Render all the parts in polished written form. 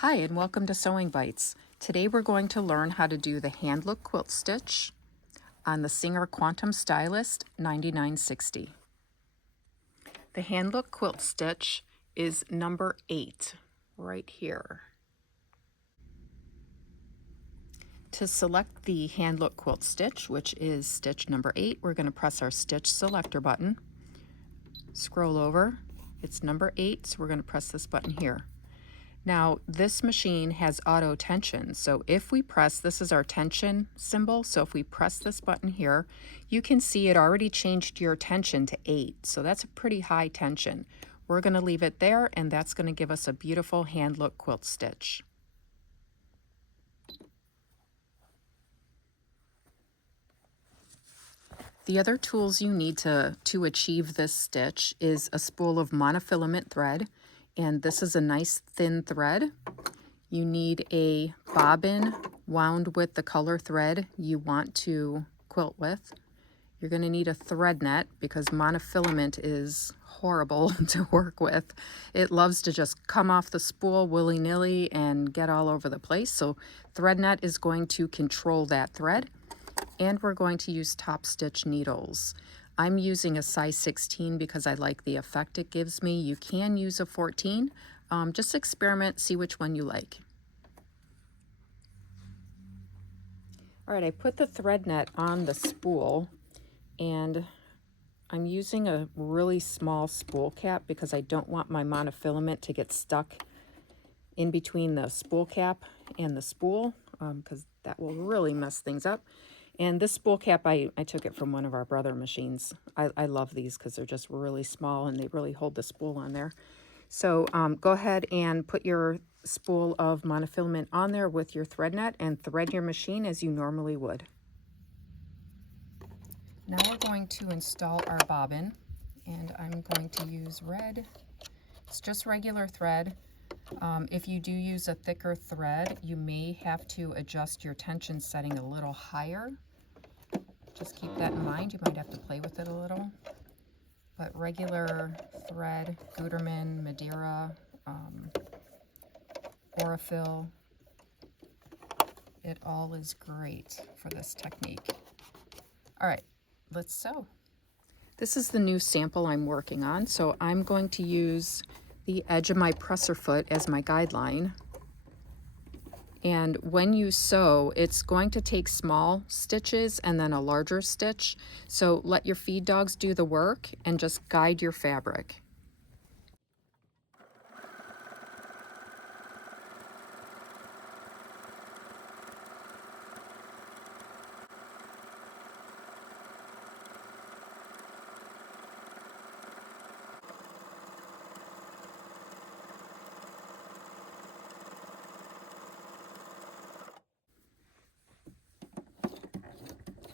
Hi, and welcome to Sewing Bites. Today we're going to learn how to do the hand look quilt stitch on the Singer Quantum Stylist 9960. The hand look quilt stitch is number 8 right here. To select the hand look quilt stitch, which is stitch number 8, we're going to press our stitch selector button, scroll over, it's number 8, so we're going to press this button here. Now, this machine has auto tension, so if we press, this is our tension symbol, so if we press this button here, you can see it already changed your tension to 8, so that's a pretty high tension. We're going to leave it there, and that's going to give us a beautiful hand look quilt stitch. The other tools you need to achieve this stitch is a spool of monofilament thread, and this is a nice thin thread. You need a bobbin wound with the color thread you want to quilt with. You're going to need a thread net because monofilament is horrible to work with. It loves to just come off the spool willy-nilly and get all over the place. So thread net is going to control that thread. And we're going to use top stitch needles. I'm using a size 16 because I like the effect it gives me. You can use a 14. Just experiment, see which one you like. All right, I put the thread net on the spool, and I'm using a really small spool cap because I don't want my monofilament to get stuck in between the spool cap and the spool, because that will really mess things up. And this spool cap, I took it from one of our Brother machines. I love these because they're just really small and they really hold the spool on there. So go ahead and put your spool of monofilament on there with your thread net and thread your machine as you normally would. Now we're going to install our bobbin, and I'm going to use red. It's just regular thread. If you do use a thicker thread, you may have to adjust your tension setting a little higher. Just keep that in mind. You might have to play with it a little. But regular thread, Gutermann, Madeira, Aurifil, it all is great for this technique. All right, let's sew. This is the new sample I'm working on, so I'm going to use the edge of my presser foot as my guideline. And when you sew, it's going to take small stitches and then a larger stitch. So let your feed dogs do the work and just guide your fabric.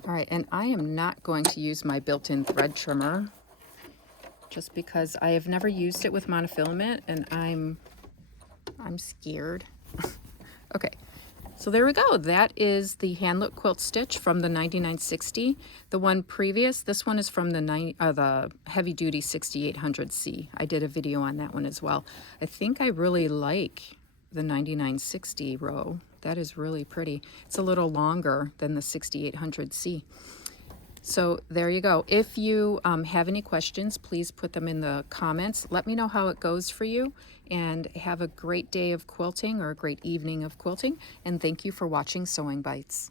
All right, and I am not going to use my built-in thread trimmer just because I have never used it with monofilament and I'm scared. Okay, so there we go. That is the hand look quilt stitch from the 9960. The one previous, this one is from the heavy duty 6800C. I did a video on that one as well. I think I really like the 9960 row. That is really pretty. It's a little longer than the 6800C. So there you go. If you have any questions, please put them in the comments. Let me know how it goes for you, and have a great day of quilting or a great evening of quilting. And thank you for watching Sewing Bites.